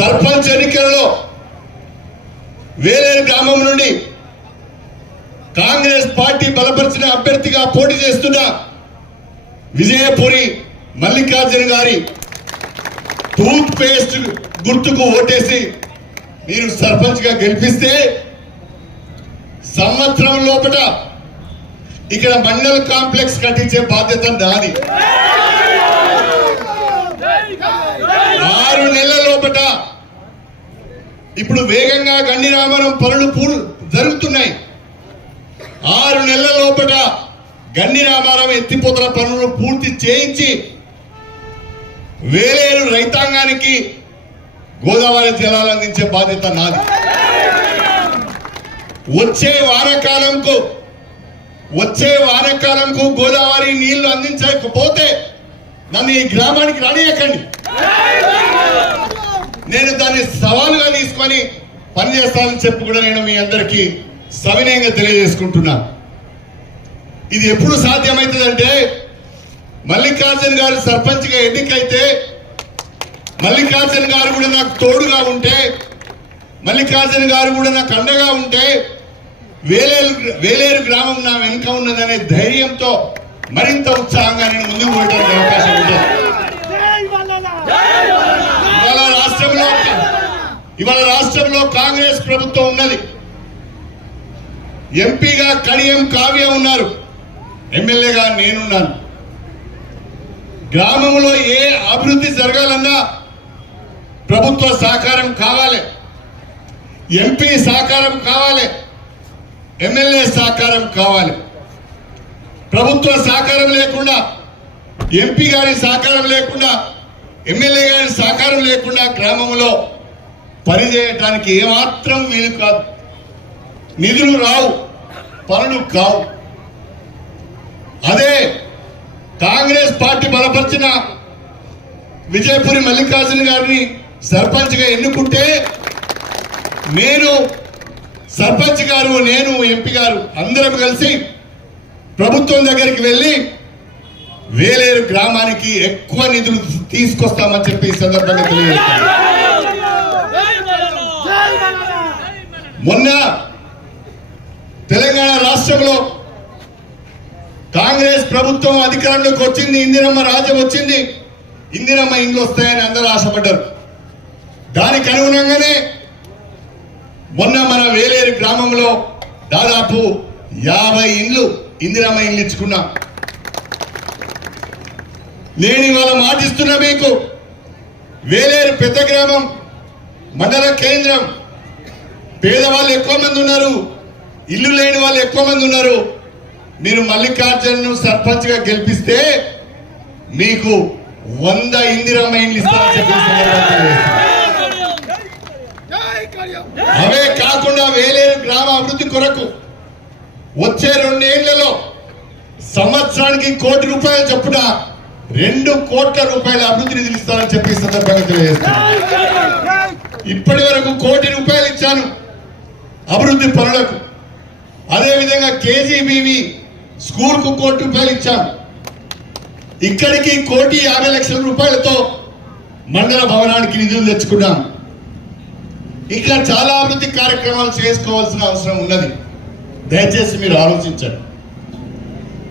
సర్పంచ్ ఎన్నికలలో వేలేరు గ్రామం నుండి కాంగ్రెస్ పార్టీ బలపరిచిన అభ్యర్థిగా పోటీ చేస్తున్న విజయపురి మల్లికార్జున గారి టూత్ పేస్ట్ గుర్తుకు ఓటేసి మీరు సర్పంచ్ గా గెలిపిస్తే సంవత్సరం లోపల ఇక్కడ మండల్ కాంప్లెక్స్ కట్టించే బాధ్యత నాది. 6 నెలల లోపల ఇప్పుడు వేగంగా గండిరామరం పనులు జరుగుతున్నాయి. 6 నెలల లోపల గండిరామరం ఎత్తిపోతల పనులు పూర్తి చేయించి వేలేరు రైతాంగానికి గోదావరి జలాలు అందించే బాధ్యత నాది. వచ్చే వానకాలంకు గోదావరి నీళ్లు అందించకపోతే నన్ను ఈ గ్రామానికి రానియకండి. నేను దాన్ని సవాలుగా తీసుకొని పనిచేస్తానని చెప్పి కూడా నేను మీ అందరికీ సవినయంగా తెలియజేసుకుంటున్నా. ఇది ఎప్పుడు సాధ్యమవుతుందంటే మల్లికార్జున గారు సర్పంచ్గా ఎన్నికైతే మల్లికార్జున గారు కూడా నాకు తోడుగా ఉంటే, మల్లికార్జున గారు కూడా నాకు అండగా ఉంటే వేలేరు గ్రామం నా వెనుక ఉన్నదనే ధైర్యంతో మరింత ఉత్సాహంగా నేను ముందుకు పోయడానికి అవకాశం ఉంటుంది. ఇవాళ రాష్ట్రంలో కాంగ్రెస్ ప్రభుత్వం ఉన్నది. ఎంపీగా కడియం కావ్య ఉన్నారు, ఎమ్మెల్యేగా నేనున్నాను. గ్రామంలో ఏ అభివృద్ధి జరగాలన్నా ప్రభుత్వ సహకారం కావాలి, ఎంపీ సహకారం కావాలి, ఎమ్మెల్యే సహకారం కావాలి. ప్రభుత్వ సహకారం లేకుండా, ఎంపీ గారి సహకారం లేకుండా, ఎమ్మెల్యే గారి సహకారం లేకుండా గ్రామంలో పనిచేయటానికి ఏమాత్రం వీలు కాదు. నిధులు రావు, పనులు కావు. అదే కాంగ్రెస్ పార్టీ బలపరిచిన విజయపురి మల్లికార్జున గారిని సర్పంచ్ గా ఎన్నుకుంటే నేను సర్పంచ్ గారు, నేను ఎంపీ గారు అందరం కలిసి ప్రభుత్వం దగ్గరికి వెళ్ళి వేలేరు గ్రామానికి ఎక్కువ నిధులు తీసుకొస్తామని చెప్పి ఈ సందర్భంగా తెలియజేస్తాను. మొన్న తెలంగాణ రాష్ట్రంలో కాంగ్రెస్ ప్రభుత్వం అధికారంలోకి వచ్చింది, ఇందిరమ్మ రాజ్యం వచ్చింది, ఇందిరమ్మ ఇండ్లు వస్తాయని అందరూ ఆశపడ్డారు. దానికి అనుగుణంగానే మొన్న మన వేలేరు గ్రామంలో దాదాపు 50 ఇండ్లు ఇందిరమ్మ ఇండ్లు ఇచ్చుకున్నాం. నేను ఇవాళ మాటిస్తున్నా మీకు, వేలేరు పెద్ద గ్రామం, మండల కేంద్రం, పేదవాళ్ళు ఎక్కువ మంది ఉన్నారు, ఇల్లు లేని వాళ్ళు ఎక్కువ మంది ఉన్నారు. మీరు మల్లికార్జునను సర్పంచ్ గా గెలిపిస్తే మీకు 100 ఇందిరమ్మ ఇండ్లు ఇస్తారని చెప్పి అవే కాకుండా వేలేరు గ్రామ అభివృద్ధి కొరకు వచ్చే 2 ఏళ్లలో సంవత్సరానికి 1 కోటి రూపాయలు చొప్పున 2 కోట్ల రూపాయల అభివృద్ధి నిధులు ఇస్తారని చెప్పి సందర్భంగా తెలియజేస్తాను. ఇప్పటి వరకు 1 కోటి రూపాయలు ఇచ్చాను అభివృద్ధి పనులకు. అదేవిధంగా కేజీబీవి స్కూల్ కు 1 కోటి రూపాయలు ఇచ్చాను. ఇక్కడికి 1,50,00,000 రూపాయలతో మండల భవనానికి నిధులు తెచ్చుకున్నాం. ఇంకా చాలా అభివృద్ధి కార్యక్రమాలు చేసుకోవాల్సిన అవసరం ఉన్నది. దయచేసి మీరు ఆలోచించండి.